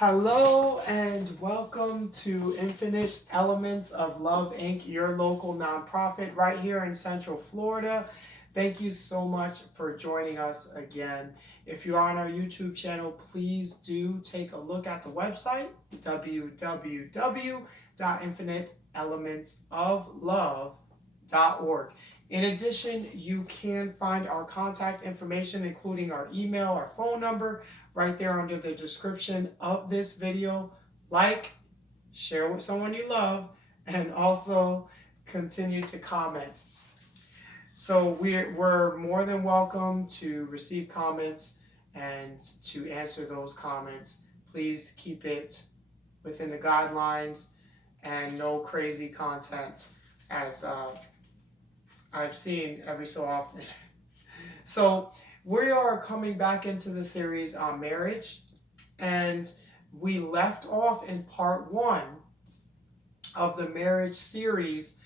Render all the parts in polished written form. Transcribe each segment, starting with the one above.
Hello and welcome to Infinite Elements of Love Inc., your local nonprofit right here in Central Florida. Thank you so much for joining us again. If you're on our YouTube channel, please do take a look at the website, www.infiniteelementsoflove.org. In addition, you can find our contact information, including our email, our phone number, right there under the description of this video. Like, share with someone you love, and also continue to comment. So we're more than welcome to receive comments and to answer those comments. Please keep it within the guidelines and no crazy content, as I've seen every so often. So we are coming back into the series on marriage, and we left off in part 1 of the marriage series.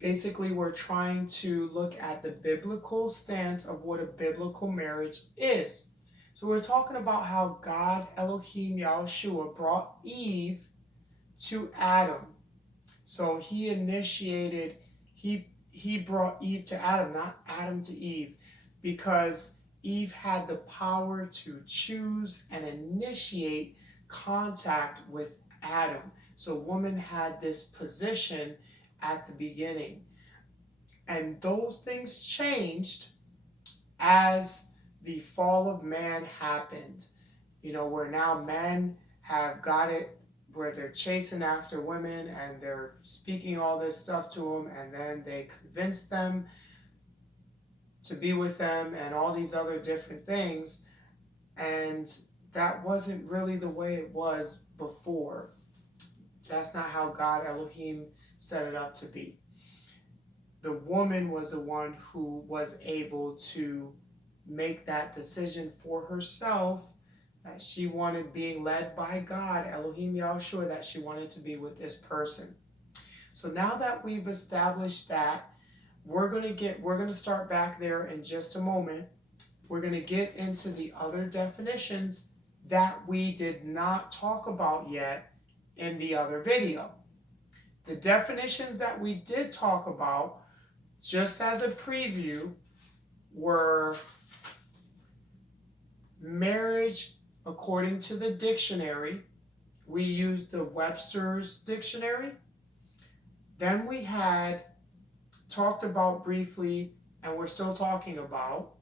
Basically, we're trying to look at the biblical stance of what a biblical marriage is. So we're talking about how God, Elohim, Yahushua, brought Eve to Adam. So he initiated, he brought Eve to Adam, not Adam to Eve, because Eve had the power to choose and initiate contact with Adam. So woman had this position at the beginning. And those things changed as the fall of man happened. Where now men have got it where they're chasing after women and they're speaking all this stuff to them, and then they convince them to be with them and all these other different things. And that wasn't really the way it was before. That's not how God Elohim set it up to be. The woman was the one who was able to make that decision for herself, that she wanted, being led by God, Elohim Yahushua, that she wanted to be with this person. So now that we've established that, we're going to start back there in just a moment. We're going to get into the other definitions that we did not talk about yet in the other video. The definitions that we did talk about, just as a preview, were marriage according to the dictionary. We used the Webster's dictionary. Then we had talked about briefly, and we're still talking about,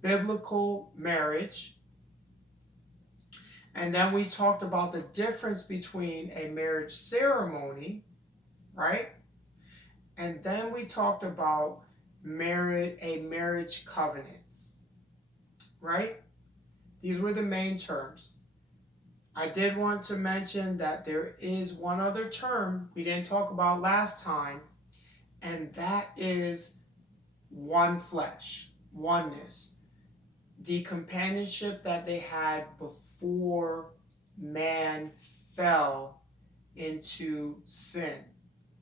biblical marriage. And then we talked about the difference between a marriage ceremony, right? And then we talked about a marriage covenant, right? These were the main terms. I did want to mention that there is one other term we didn't talk about last time, and that is one flesh, oneness. The companionship that they had before man fell into sin,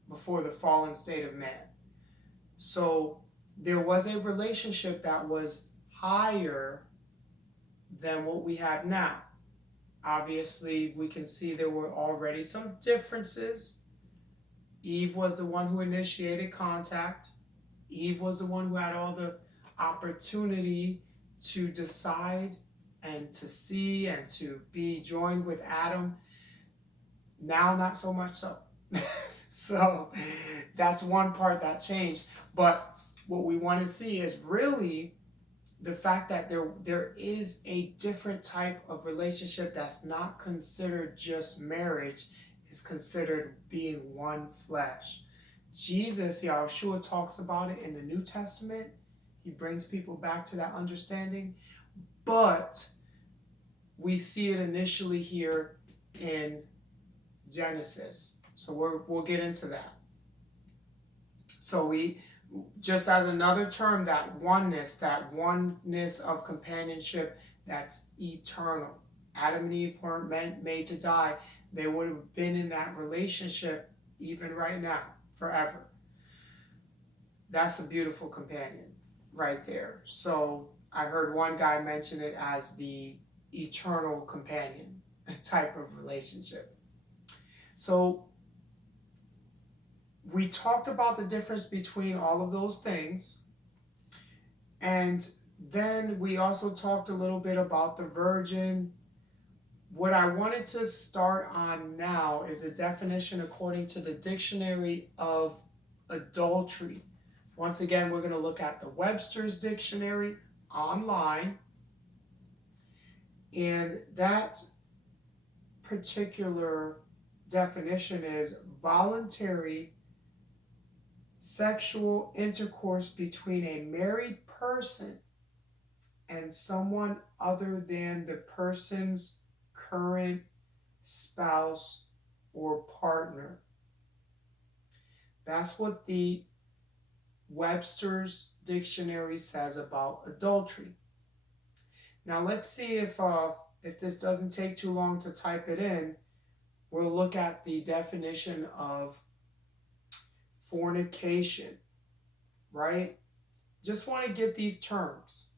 before the fallen state of man. So there was a relationship that was higher than what we have now. Obviously, we can see there were already some differences. Eve was the one who initiated contact. Eve was the one who had all the opportunity to decide and to see and to be joined with Adam. Now, not so much so. So that's one part that changed. But what we want to see is really the fact that there is a different type of relationship that's not considered just marriage, is considered being one flesh. Jesus, Yahushua, talks about it in the New Testament. He brings people back to that understanding. But we see it initially here in Genesis. So we'll get into that. So we, just as another term, that oneness of companionship that's eternal. Adam and Eve weren't made to die. They would have been in that relationship even right now, forever. That's a beautiful companion right there. So I heard one guy mention it as the eternal companion. type of relationship. So we talked about the difference between all of those things. And then we also talked a little bit about the virgin. What I wanted to start on now is a definition according to the dictionary of adultery. Once again, we're going to look at the Webster's Dictionary online. And that particular definition is voluntary sexual intercourse between a married person and someone other than the person's current spouse or partner. That's what the Webster's Dictionary says about adultery. Now let's see if this doesn't take too long to type it in. We'll look at the definition of fornication, right? Just want to get these terms.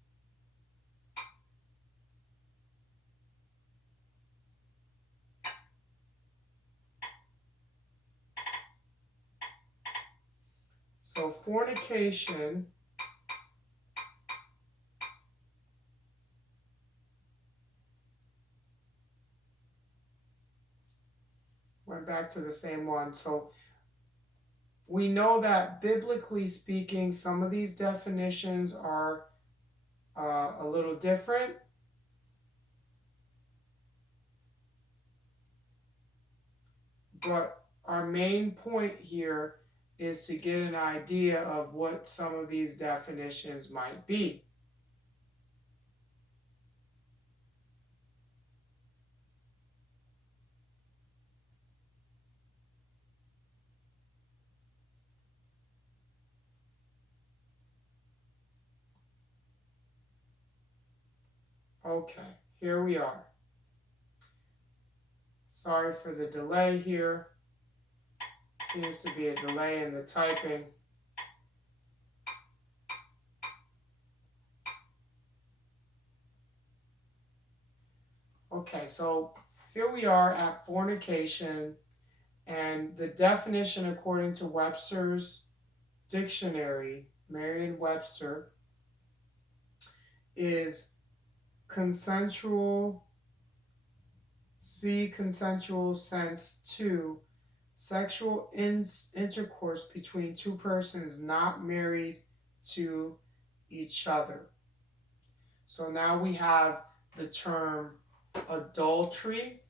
So fornication went back to the same one. So we know that biblically speaking, some of these definitions are a little different. But our main point here is to get an idea of what some of these definitions might be. Okay, here we are. Sorry for the delay here. Seems to be a delay in the typing. Okay, so here we are at fornication, and the definition according to Webster's Dictionary, Merriam-Webster, is consensual, consensual sense to sexual intercourse between two persons not married to each other. So now we have the term adultery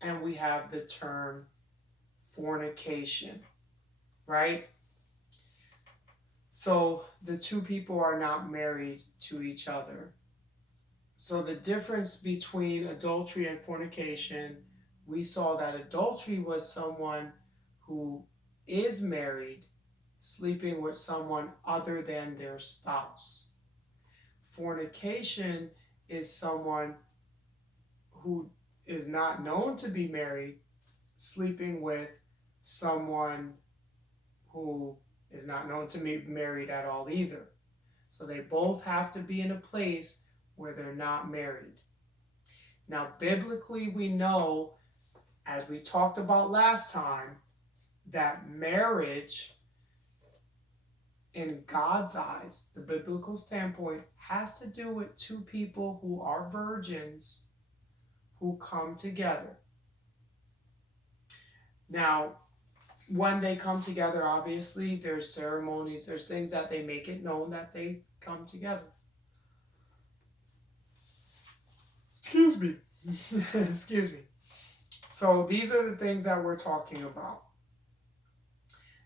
and we have the term fornication, right? So the two people are not married to each other. So the difference between adultery and fornication, we saw that adultery was someone who is married sleeping with someone other than their spouse. Fornication is someone who is not known to be married sleeping with someone who is not known to be married at all either. So they both have to be in a place where they're not married. Now, biblically, we know, as we talked about last time, that marriage, in God's eyes, the biblical standpoint, has to do with two people who are virgins who come together. Now, when they come together, obviously, there's ceremonies, there's things that they make it known that they come together. Excuse me. Excuse me. So these are the things that we're talking about.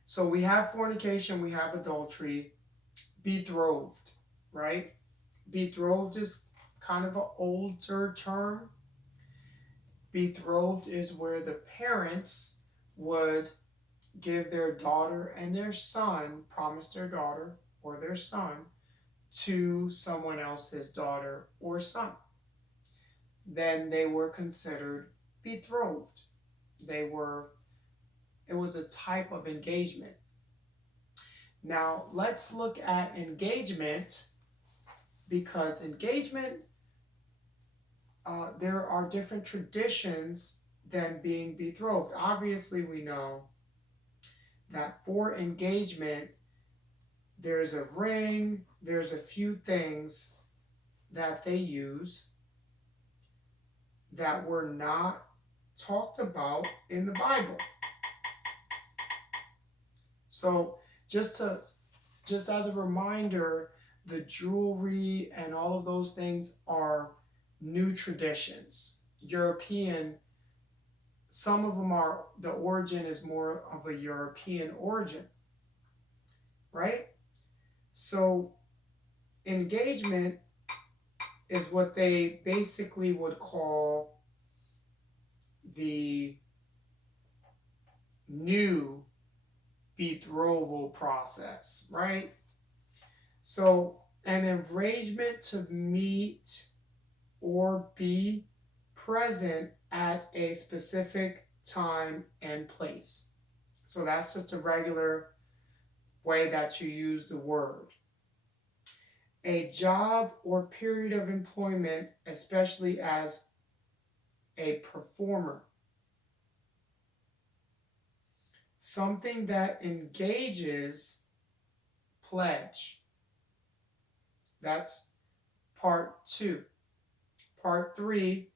So we have fornication, we have adultery, betrothed, right? Betrothed is kind of an older term. Betrothed is where the parents would give their daughter and their son, promise their daughter or their son to someone else's daughter or son. Then they were considered betrothed. It was a type of engagement. Now, let's look at engagement, because engagement, there are different traditions than being betrothed. Obviously, we know that for engagement, there's a ring, there's a few things that they use that were not talked about in the Bible. So just as a reminder, the jewelry and all of those things are new traditions. European, some of them are, the origin is more of a European origin, right? So engagement is what they basically would call the new betrothal process, right? So an arrangement to meet or be present at a specific time and place. So that's just a regular way that you use the word. A job or period of employment, especially as a performer. Something that engages, pledge. That's part 2. Part 3,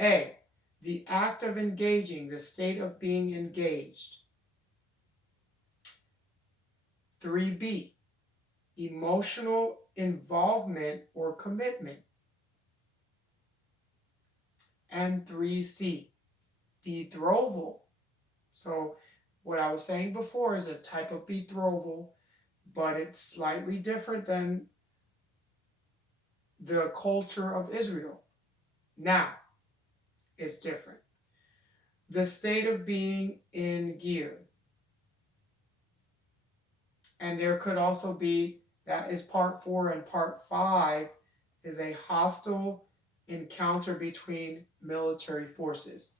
A, the act of engaging, the state of being engaged. 3B, emotional involvement or commitment. And 3C, betrothal. So what I was saying before is a type of betrothal, but it's slightly different than the culture of Israel. Now, it's different. The state of being in gear. And there could also be, that is part 4, and part 5 is a hostile encounter between military forces.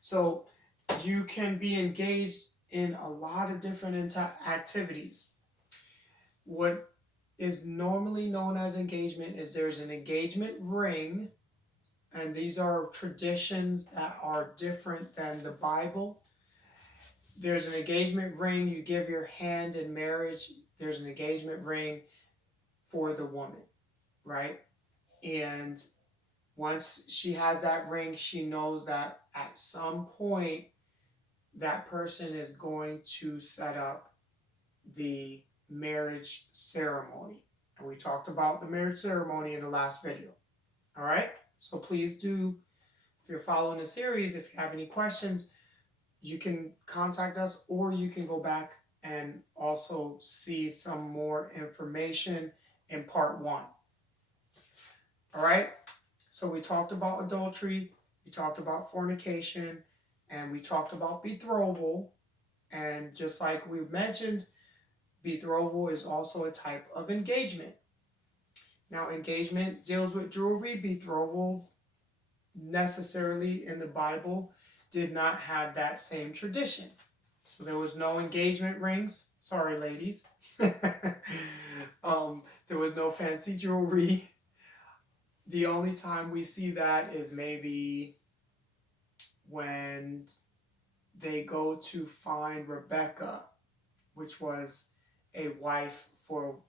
So you can be engaged in a lot of different activities. What is normally known as engagement is there's an engagement ring, and these are traditions that are different than the Bible. There's an engagement ring, you give your hand in marriage. There's an engagement ring for the woman, right? And once she has that ring, she knows that at some point that person is going to set up the marriage ceremony. And we talked about the marriage ceremony in the last video. All right? So please do, if you're following the series, if you have any questions, you can contact us, or you can go back and also see some more information in part 1. All right? So we talked about adultery, we talked about fornication, and we talked about betrothal. And just like we mentioned, betrothal is also a type of engagement. Now, engagement deals with jewelry. Betrothal necessarily in the Bible did not have that same tradition. So there was no engagement rings. Sorry, ladies. There was no fancy jewelry. The only time we see that is maybe when they go to find Rebecca, which was a wife for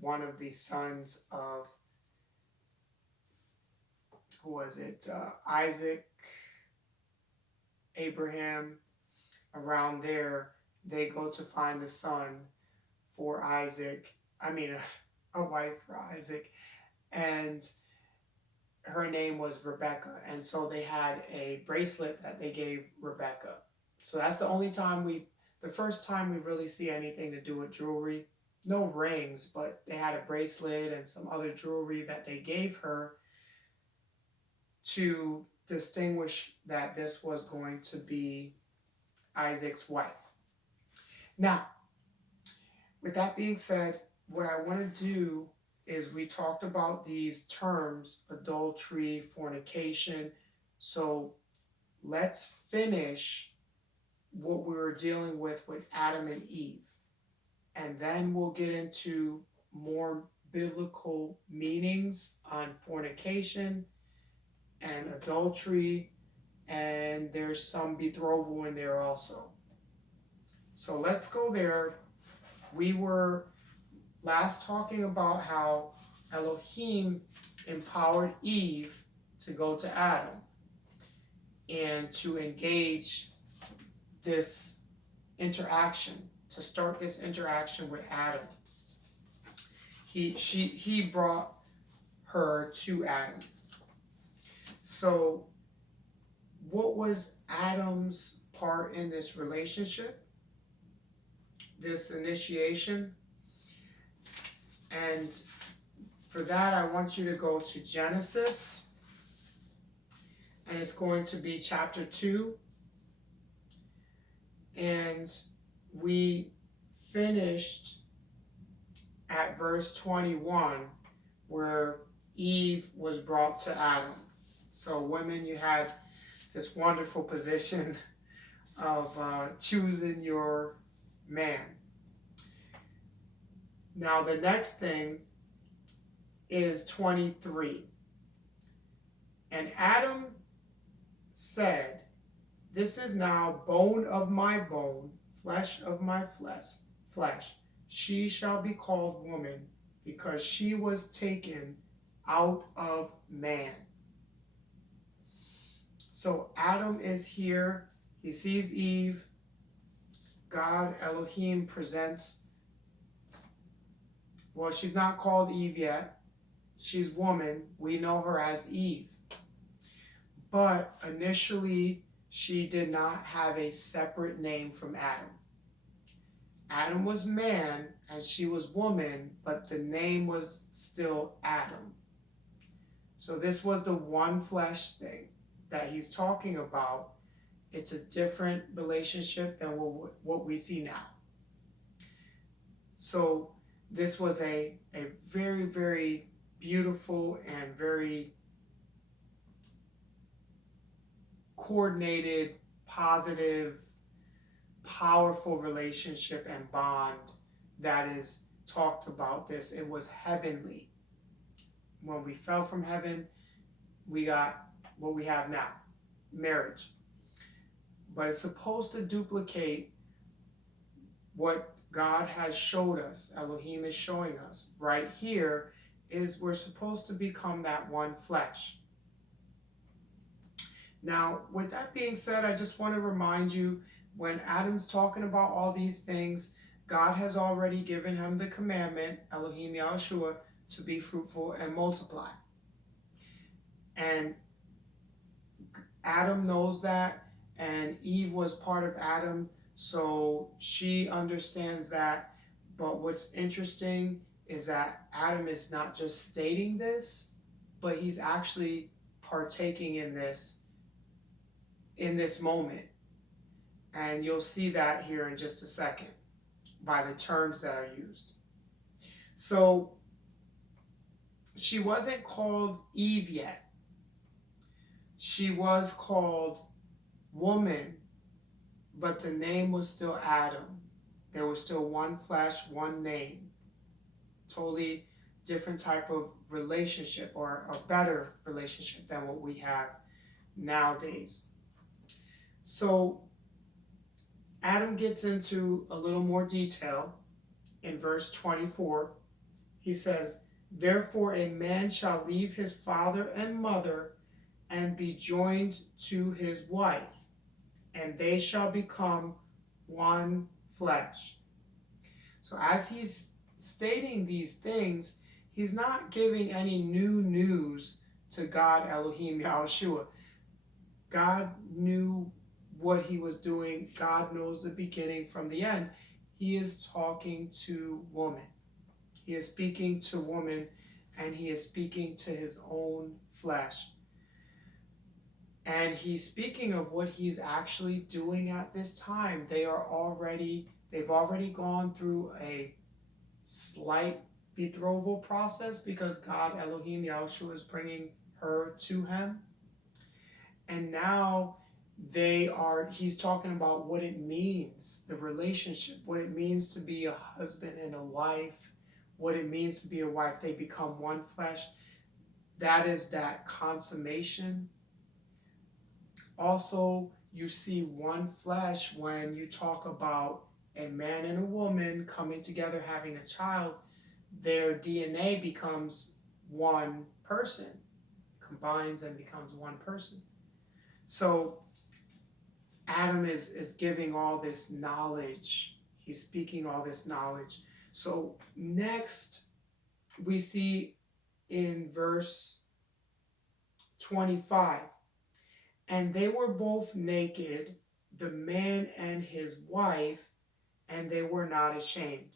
one of the sons of, who was it? Isaac, Abraham. Around there, they go to find a son for Isaac. A wife for Isaac, and her name was Rebecca. And so they had a bracelet that they gave Rebecca. So that's the first time we really see anything to do with jewelry. No rings, but they had a bracelet and some other jewelry that they gave her to distinguish that this was going to be Isaac's wife. Now, with that being said, what I want to do is, we talked about these terms, adultery, fornication. So let's finish what we were dealing with Adam and Eve. And then we'll get into more biblical meanings on fornication and adultery, and there's some betrothal in there also. So let's go there. We were last talking about how Elohim empowered Eve to go to Adam and to engage this interaction, to start this interaction with Adam. He brought her to Adam. So what was Adam's part in this relationship, this initiation? And for that, I want you to go to Genesis, and it's going to be chapter 2. And we finished at verse 21, where Eve was brought to Adam. So women, you had this wonderful position of choosing your man. Now the next thing is 23. And Adam said, "This is now bone of my bone, flesh of my flesh. She shall be called woman, because she was taken out of man." So Adam is here. He sees Eve. God, Elohim, presents, well, she's not called Eve yet. She's woman. We know her as Eve. But initially, she did not have a separate name from Adam. Adam was man and she was woman, but the name was still Adam. So this was the one flesh thing that he's talking about. It's a different relationship than what we see now. So this was a very, very beautiful and very coordinated, positive, powerful relationship and bond that is talked about this. It was heavenly. When we fell from heaven, we got what we have now, marriage. But it's supposed to duplicate what God has showed us, Elohim is showing us. Right here is we're supposed to become that one flesh. Now, with that being said, I just want to remind you, when Adam's talking about all these things, God has already given him the commandment, Elohim Yahushua, to be fruitful and multiply. And Adam knows that, and Eve was part of Adam, so she understands that. But what's interesting is that Adam is not just stating this, but he's actually partaking in this moment. And you'll see that here in just a second by the terms that are used. So she wasn't called Eve yet. She was called woman, but the name was still Adam. There was still one flesh, one name. Totally different type of relationship, or a better relationship than what we have nowadays. So Adam gets into a little more detail in verse 24. He says, "Therefore a man shall leave his father and mother and be joined to his wife, and they shall become one flesh." So as he's stating these things, he's not giving any new news to God, Elohim Yahushua. God knew what he was doing. God knows the beginning from the end. He is talking to woman. He is speaking to woman, and he is speaking to his own flesh. And he's speaking of what he's actually doing at this time. They've already gone through a slight betrothal process, because God, Elohim Yahushua, is bringing her to him. And now he's talking about what it means, the relationship, what it means to be a husband and a wife, what it means to be a wife. They become one flesh. That is that consummation. Also, you see one flesh when you talk about a man and a woman coming together, having a child. Their DNA becomes one person, combines and becomes one person. So Adam is giving all this knowledge. He's speaking all this knowledge. So next we see in verse 25, and they were both naked, the man and his wife, and they were not ashamed.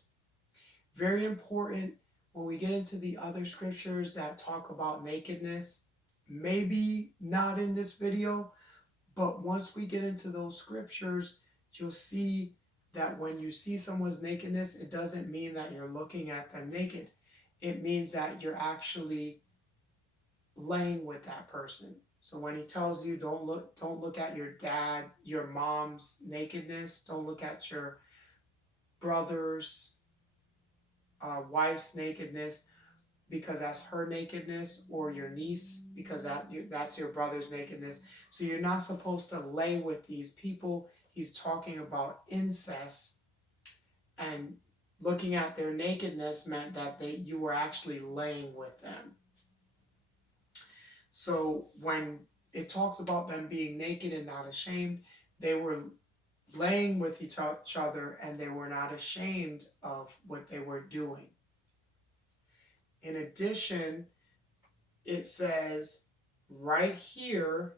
Very important when we get into the other scriptures that talk about nakedness. Maybe not in this video, but once we get into those scriptures, you'll see that when you see someone's nakedness, it doesn't mean that you're looking at them naked. It means that you're actually laying with that person. So when he tells you don't look at your dad, your mom's nakedness, don't look at your brother's wife's nakedness, because that's her nakedness, or your niece, because that's your brother's nakedness. So you're not supposed to lay with these people. He's talking about incest, and looking at their nakedness meant that you were actually laying with them. So when it talks about them being naked and not ashamed, they were laying with each other and they were not ashamed of what they were doing. In addition, it says right here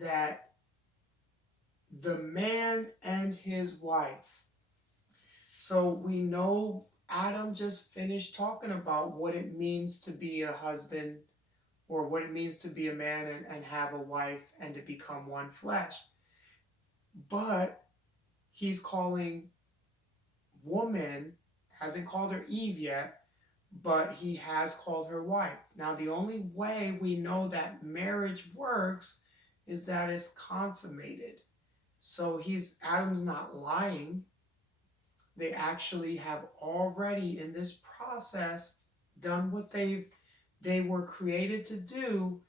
that the man and his wife. So we know Adam just finished talking about what it means to be a husband, or what it means to be a man and have a wife and to become one flesh. But he's calling woman, hasn't called her Eve yet, but he has called her wife. Now, the only way we know that marriage works is that it's consummated. So Adam's not lying. They actually have already in this process done what they were created to do,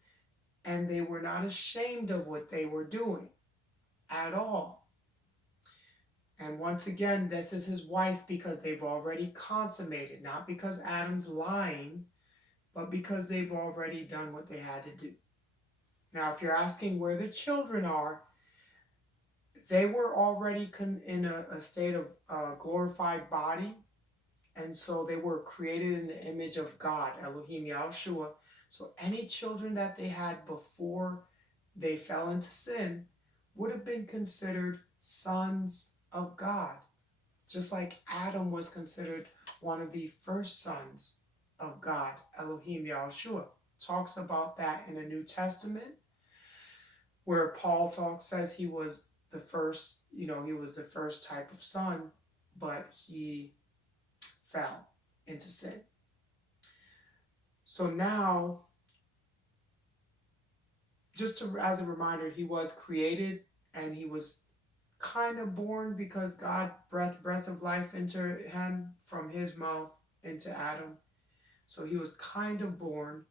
and they were not ashamed of what they were doing at all. And once again, this is his wife because they've already consummated, not because Adam's lying, but because they've already done what they had to do. Now, if you're asking where the children are, they were already in a state of glorified body, and so they were created in the image of God, Elohim Yahushua. So any children that they had before they fell into sin would have been considered sons of God, just like Adam was considered one of the first sons of God, Elohim Yahushua. Talks about that in the New Testament, where Paul says he was the first, he was the first type of son, but he fell into sin. So now, just as a reminder, he was created and he was kind of born because God breath of life into him from his mouth into Adam. So he was kind of born,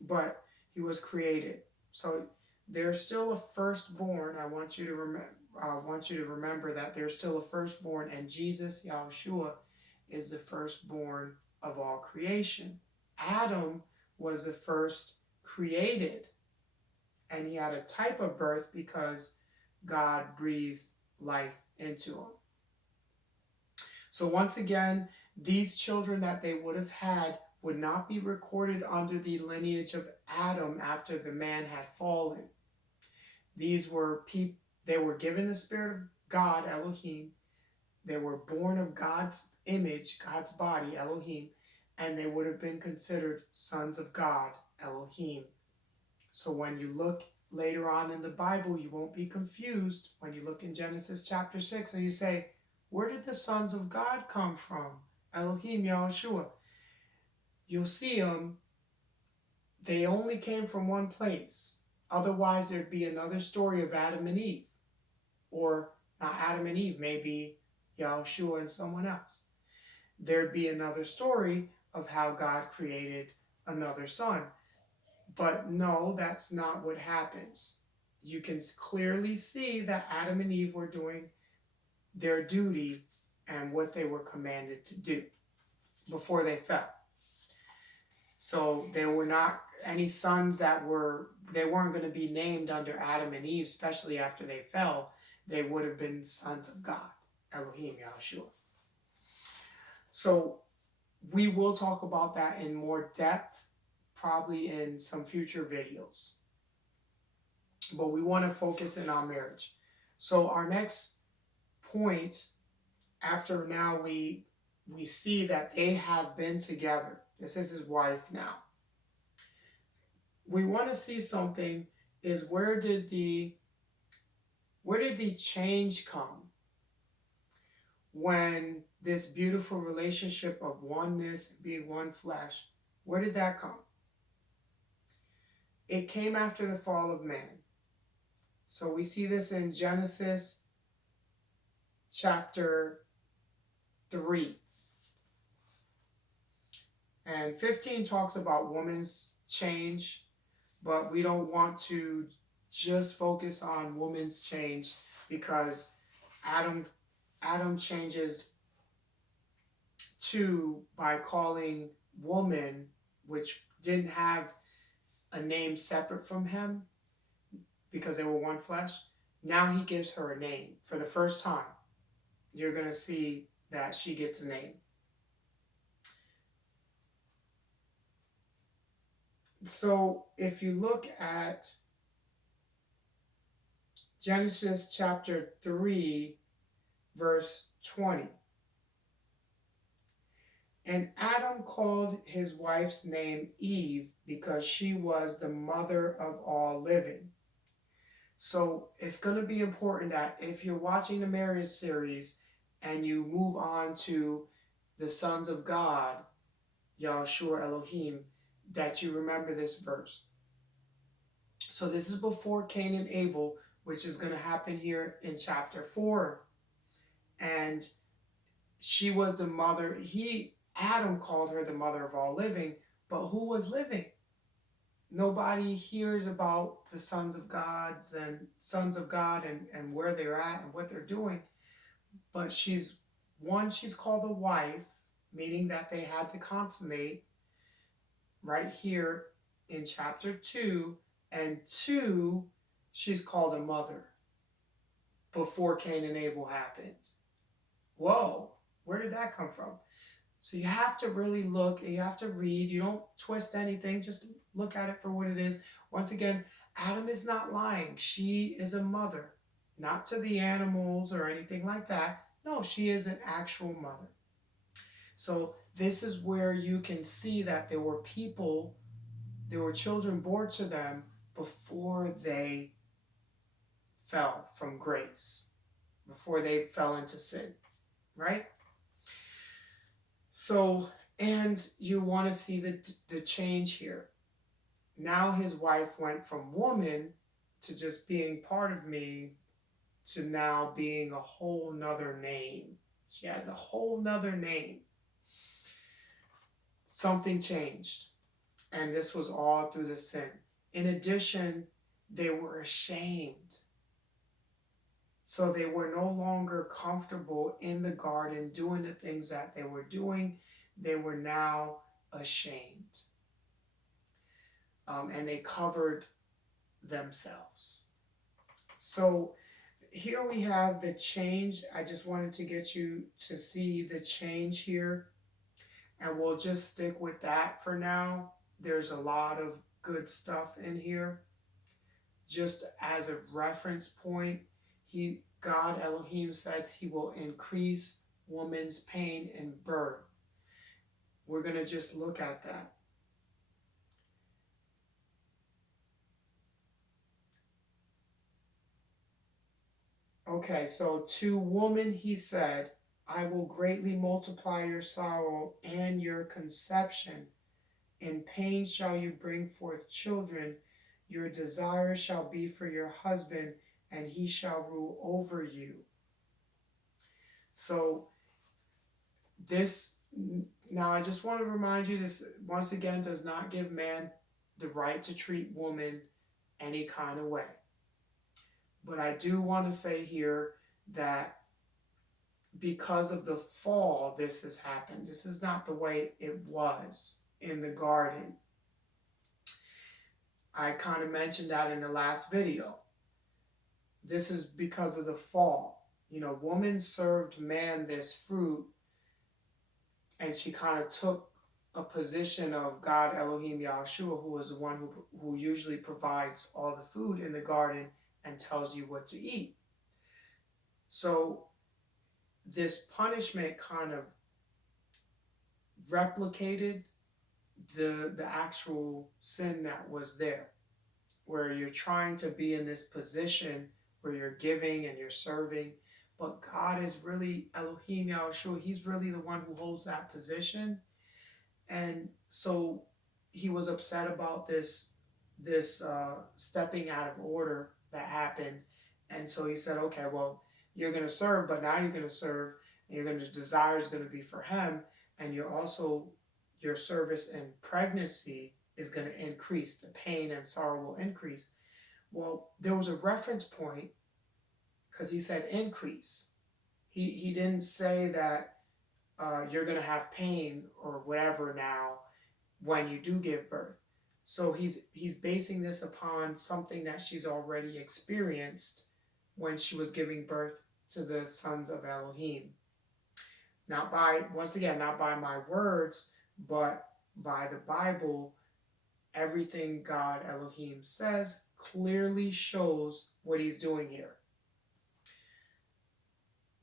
but he was created. So there's still a firstborn. I want you to remember that there's still a firstborn, and Jesus, Yahushua, is the firstborn of all creation. Adam was the first created, and he had a type of birth because God breathed life into him. So once again, these children that they would have had would not be recorded under the lineage of Adam after the man had fallen. These were people, they were given the Spirit of God, Elohim. They were born of God's image, God's body, Elohim, and they would have been considered sons of God, Elohim. So when you look later on in the Bible, you won't be confused when you look in Genesis chapter 6 and you say, where did the sons of God come from? Elohim, Yahushua. You'll see them. They only came from one place. Otherwise, there'd be another story of Adam and Eve. Or not Adam and Eve, maybe Yahushua and someone else. There'd be another story of how God created another son. But no, that's not what happens. You can clearly see that Adam and Eve were doing their duty and what they were commanded to do before they fell. So there were not any sons they weren't going to be named under Adam and Eve, especially after they fell. They would have been sons of God, Elohim, Yahshua. So we will talk about that in more depth, probably in some future videos. But we want to focus in on marriage. So our next point, after now we see that they have been together. This is his wife now. We want to see something is where did the change come when this beautiful relationship of oneness, being one flesh, where did that come? It came after the fall of man. So we see this in Genesis chapter 3. And 15 talks about woman's change, but we don't want to just focus on woman's change because Adam changes too by calling woman, which didn't have a name separate from him because they were one flesh. Now he gives her a name. For the first time, you're going to see that she gets a name. So if you look at Genesis chapter 3, verse 20. And Adam called his wife's name Eve because she was the mother of all living. So it's going to be important that if you're watching the marriage series and you move on to the sons of God, Yahshua Elohim, that you remember this verse. So this is before Cain and Abel, which is going to happen here in chapter 4. And she was the mother. Adam called her the mother of all living, but who was living? Nobody hears about the sons of God and where they're at and what they're doing. But she's called a wife, meaning that they had to consummate right here in chapter 2. And 2, she's called a mother before Cain and Abel happened. Whoa, where did that come from? So you have to really look, and you have to read. You don't twist anything, just look at it for what it is. Once again, Adam is not lying. She is a mother, not to the animals or anything like that. No, she is an actual mother. So this is where you can see that there were children born to them before they fell from grace, before they fell into sin, right? So, and you want to see the change here. Now his wife went from woman to just being part of me to now being a whole nother name. She has a whole nother name. Something changed. And this was all through the sin. In addition, they were ashamed. So they were no longer comfortable in the garden doing the things that they were doing. They were now ashamed. And they covered themselves. So here we have the change. I just wanted to get you to see the change here. And we'll just stick with that for now. There's a lot of good stuff in here. Just as a reference point, God Elohim says he will increase woman's pain in birth. We're going to just look at that. Okay, so to woman he said, I will greatly multiply your sorrow and your conception. In pain shall you bring forth children. Your desire shall be for your husband, and he shall rule over you. So this Now, I just want to remind you this once again does not give man the right to treat woman any kind of way. But I do want to say here that because of the fall, this has happened. This is not the way it was in the garden. I kind of mentioned that in the last video. This is because of the fall. You know, woman served man this fruit, and she kind of took a position of God Elohim Yahushua, who is the one who usually provides all the food in the garden and tells you what to eat. So this punishment kind of replicated the actual sin that was there, where you're trying to be in this position where you're giving and you're serving, but God is really Elohim Yahushua. He's really the one who holds that position. And so he was upset about this stepping out of order that happened. And so he said, okay, well, you're going to serve, but now you're going to serve, and you're going to, desire is going to be for him, and you're also, your service in pregnancy is going to increase. The pain and sorrow will increase. Well, there was a reference point because he said increase. He didn't say that you're going to have pain or whatever now when you do give birth. So he's basing this upon something that she's already experienced when she was giving birth to the sons of Elohim. Not by, once again, not by my words, but by the Bible. Everything God Elohim says clearly shows what he's doing here.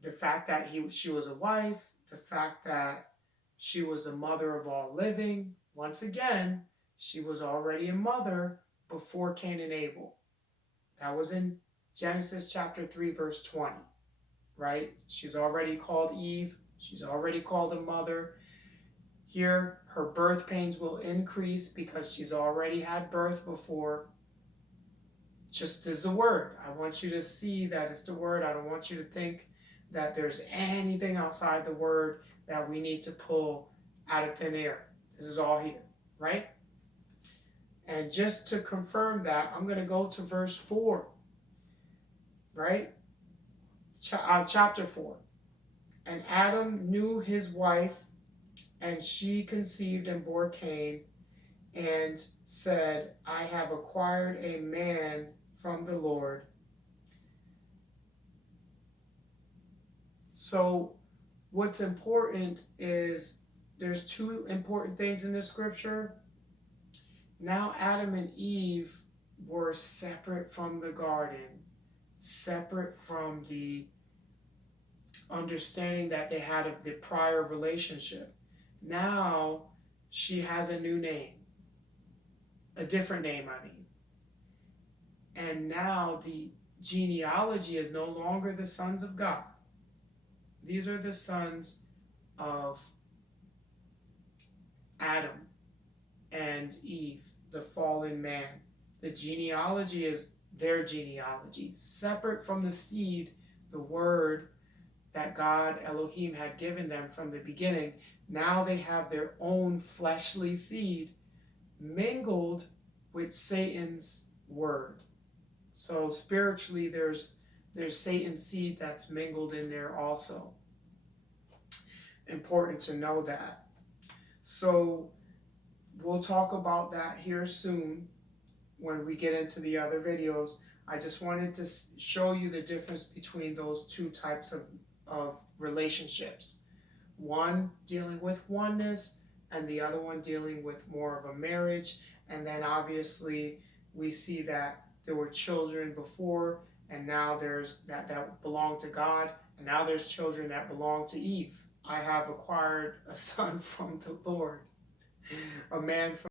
The fact that she was a wife, the fact that she was the mother of all living. Once again, she was already a mother before Cain and Abel. That was in Genesis chapter 3, verse 20, right? She's already called Eve. She's already called a mother. Here, her birth pains will increase because she's already had birth before. Just as the word. I want you to see that it's the word. I don't want you to think that there's anything outside the word that we need to pull out of thin air. This is all here, right? And just to confirm that, I'm going to go to verse 4, right? Chapter 4. And Adam knew his wife, and she conceived and bore Cain, and said, I have acquired a man from the Lord. So what's important is there's two important things in the scripture. Now Adam and Eve were separate from the garden, separate from the understanding that they had of the prior relationship. Now she has a new name, a different name, I mean. And now the genealogy is no longer the sons of God. These are the sons of Adam and Eve, the fallen man. The genealogy is their genealogy, separate from the seed, the word that God Elohim had given them from the beginning. Now they have their own fleshly seed mingled with Satan's word. So spiritually, there's Satan's seed that's mingled in there also. Important to know that. So we'll talk about that here soon when we get into the other videos. I just wanted to show you the difference between those two types of relationships. One dealing with oneness and the other one dealing with more of a marriage. And then obviously we see that there were children before, and now there's that belong to God, and now there's children that belong to Eve. I have acquired a son from the Lord, a man from